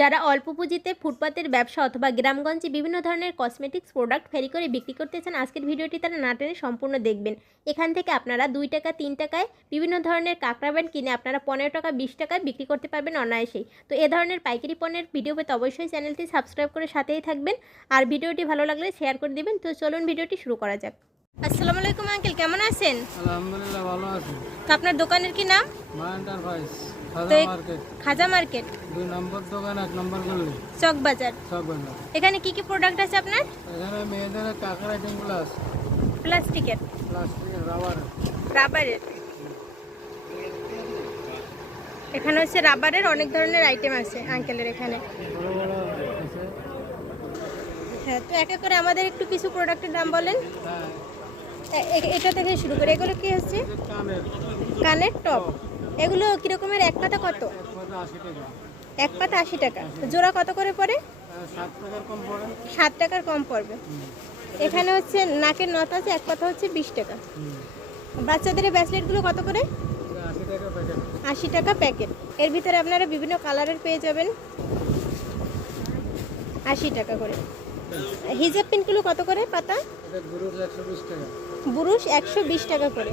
যারা অল্প পুঁজিতে ফুটপাতের ব্যবসা অথবা গ্রামগঞ্জে বিভিন্ন ধরনের কসমেটিক্স প্রোডাক্ট ফেরি করে বিক্রি করতে চান আজকের ভিডিওটি তারা না টেনে সম্পূর্ণ দেখবেন। এখান থেকে আপনারা দুই টাকা তিন টাকায় বিভিন্ন ধরনের কাঁকড়া ব্যান্ড কিনে আপনারা পনেরো টাকা বিশ টাকায় বিক্রি করতে পারবেন অনায়াসেই। তো এ ধরনের পাইকারি পণ্যের ভিডিও পেতে অবশ্যই চ্যানেলটি সাবস্ক্রাইব করে সাথেই থাকবেন। আর ভিডিওটি ভালো লাগলে শেয়ার করে দিবেন। তো চলুন ভিডিওটি শুরু করা যাক। আসসালামু আলাইকুম আঙ্কেল কেমন আছেন? আলহামদুলিল্লাহ ভালো আছি। তো আপনার দোকানের কি নাম? মা এন্টারপ্রাইজ তো খাজা মার্কেট? দুই নম্বর দোকান এক নম্বর গলি। চক বাজার। সব বাজার। এখানে কি কি প্রোডাক্ট আছে আপনার? এখানে মেয়েদের কাঁকড়া আইটেমগুলো আছে। প্লাস্টিকের। প্লাস্টিকের রাবার রাবারের। এখানে হচ্ছে রাবারের অনেক ধরনের আইটেম আছে আঙ্কেলের এখানে। হ্যাঁ তো এক এক করে আমাদের একটু কিছু প্রোডাক্টের দাম বলেন। হ্যাঁ। এটা থেকে শুরু করে এগুলো কি হচ্ছে? কানের। টপ এগুলো কিরকমের? এক পাতা কত? এক পাতা আশি টাকা। জোড়া কত করে পড়ে? সাত টাকার কম পড়বে। এখানে হচ্ছে নাকের নত আছে এক পাতা হচ্ছে বিশ টাকা। বাচ্চাদের ব্যাসলেটগুলো কত করে? আশি টাকা প্যাকেট। এর ভিতরে আপনারা বিভিন্ন কালারের পেয়ে যাবেন। আশি টাকা করে। হিজাব পিনগুলো কত করে পাতা? বুরুশ একশো বিশ টাকা করে।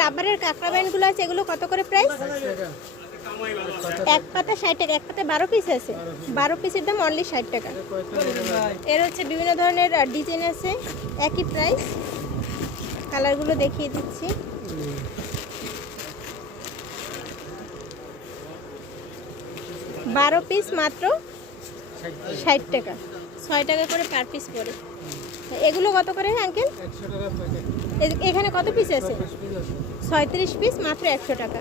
রাবারের কাঁকড়া ব্যান্ডগুলো আছে, এগুলো কত করে প্রাইস এক পাতা ষাট টাকা, এক পাতা বারো পিস আছে। বারো পিসের দাম অনলি ষাট টাকা। এর হচ্ছে বিভিন্ন ধরনের ডিজাইন আছে, একই প্রাইস কালারগুলো দেখিয়ে দিচ্ছি। বারো পিস মাত্র ষাট টাকা। ছয় টাকা করে পার পিস পড়ে। এগুলো কত করে আঙ্কেল এখানে কত পিস আছে? ছয়ত্রিশ পিস মাত্র একশো টাকা।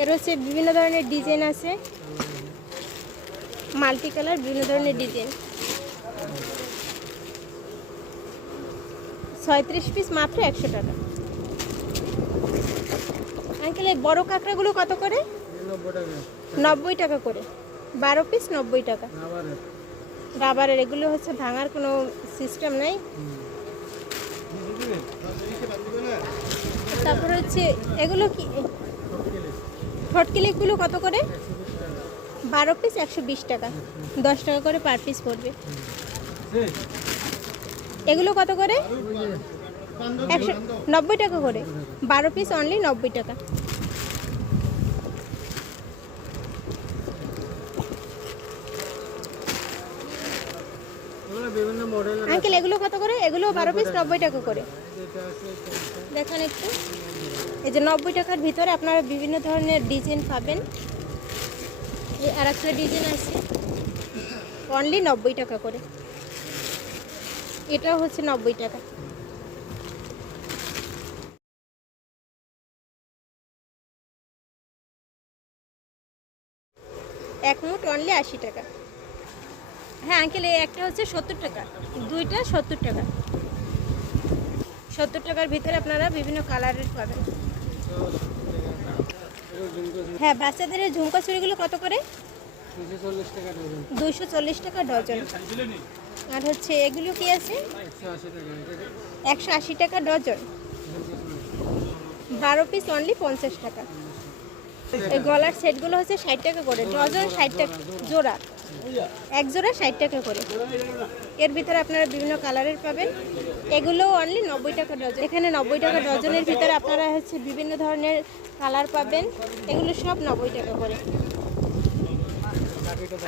এর হচ্ছে বিভিন্ন ধরনের ডিজাইন আছে। মাল্টি কালার বিভিন্ন ধরনের ডিজাইন ছয়ত্রিশ পিস মাত্র একশো টাকা। আঙ্কেল এই বড় কাঁকড়াগুলো কত করে? নব্বই টাকা করে। বারো পিস নব্বই টাকা। রাবারের, এগুলো হচ্ছে ভাঙার কোনো সিস্টেম নাই। তারপর হচ্ছে, এগুলো কি? ফটকিলিগুলো কত করে? বারো পিস একশো বিশ টাকা। দশ টাকা করে পার পিস পড়বে। এগুলো কত করে? একশো নব্বই টাকা করে। বারো পিস অনলি নব্বই টাকা এগুলো বিভিন্ন মডেল আঙ্কেল, এগুলো কত করে? এগুলো বারো পিস নব্বই টাকা করে। দেখেন একটু। এই যে নব্বই টাকার ভিতরে আপনারা বিভিন্ন ধরনের ডিজাইন পাবেন। এই আর একটা ডিজাইন আছে। অনলি নব্বই টাকা করে। এটাও হচ্ছে নব্বই টাকা। এক মুঠ অনলি আশি টাকা। হ্যাঁ আঙ্কেল এই একটা হচ্ছে সত্তর টাকা। দুইটা সত্তর টাকা। সত্তর টাকার ভিতরে আপনারা বিভিন্ন কালারের পাবেন। হ্যাঁ বাচ্চাদের ঝুমকা চুড়িগুলো কত করে? দুইশো চল্লিশ টাকা ডজন। আর হচ্ছে এগুলো কি আছে? একশো আশি টাকা ডজন। বারো পিস অনলি পঞ্চাশ টাকা। এই গলার সেটগুলো হচ্ছে ষাট টাকা করে, ডজন ষাট টাকা, জোড়া। এক জোড়া ষাট টাকা করে। এর ভিতরে আপনারা বিভিন্ন কালারের পাবেন। এগুলো অনলি নব্বই টাকা ডজন। এখানে নব্বই টাকা ডজনের ভিতরে আপনারা হচ্ছে বিভিন্ন ধরনের কালার পাবেন। এগুলো সব নব্বই টাকা করে।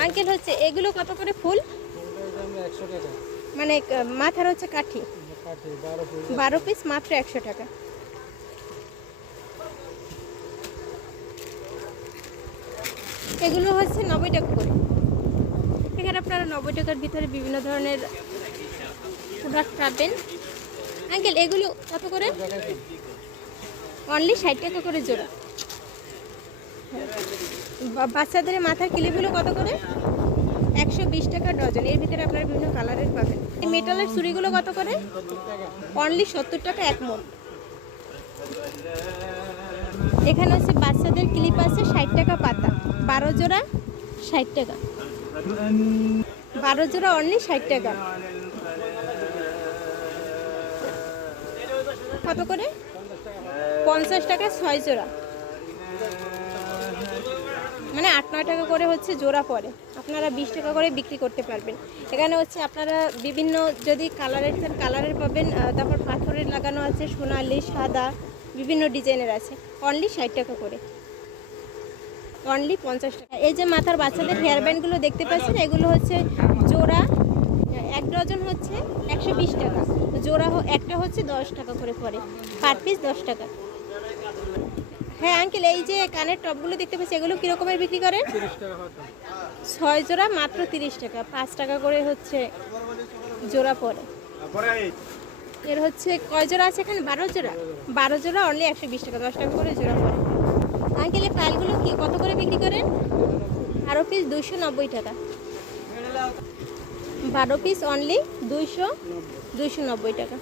আঙ্কেল, হচ্ছে এগুলো কত করে ফুল? মানে মাথার হচ্ছে কাঠি। বারো পিস মাত্র একশো টাকা। এগুলো হচ্ছে নব্বই টাকা করে। এখানে আপনারা নব্বই টাকার ভিতরে বিভিন্ন ধরনের প্রোডাক্ট পাবেন। আঙ্কেল, এগুলো কত করে? অনলি ষাট টাকা করে জোড়া। বাচ্চাদের মাথার কিলিপগুলো কত করে? একশো বিশ টাকা ডজন। এর ভিতরে আপনারা বিভিন্ন কালারের পাবেন। এই মেটালের চুড়িগুলো কত করে? অনলি সত্তর টাকা এক মন। এখানে হচ্ছে বাচ্চাদের ক্লিপ আছে ষাট টাকা পাতা। বারো জোড়া ষাট টাকা। বারো জোড়া অনলি ষাট টাকা। কত করে? পঞ্চাশ টাকা ছয় জোড়া। মানে আট, নয় টাকা করে হচ্ছে জোড়া পড়ে। আপনারা বিশ টাকা করে বিক্রি করতে পারবেন। এখানে হচ্ছে আপনারা বিভিন্ন যদি কালারের চান কালারের পাবেন তারপর পাথরের লাগানো আছে সোনালি সাদা। বিভিন্ন ডিজাইনের আছে। অনলি ষাট টাকা করে। অনলি পঞ্চাশ টাকা। এই যে মাথার বাচ্চাদের হেয়ার ব্যান্ডগুলো দেখতে পাচ্ছেন এগুলো হচ্ছে জোড়া এক ডজন হচ্ছে একশো বিশ টাকা। জোড়া একটা হচ্ছে দশ টাকা করে পড়ে। পার পিস দশ টাকা। হ্যাঁ আঙ্কেল এই যে কানের টপগুলো দেখতে পাচ্ছি এগুলো কীরকমের বিক্রি করেন? ছয় জোড়া মাত্র তিরিশ টাকা। পাঁচ টাকা করে হচ্ছে জোড়া পড়ে। এর হচ্ছে কয় জোড়া আছে এখানে? বারো জোড়া। বারো জোড়া অনলি একশো বিশ টাকা, দশ টাকা করে জোড়া পড়ে। আঙ্কেল ফাইলগুলো কি? কত করে বিক্রি করেন? বারো পিস দুইশো নব্বই টাকা। বারো পিস অনলি দুইশো দুইশো নব্বই টাকা।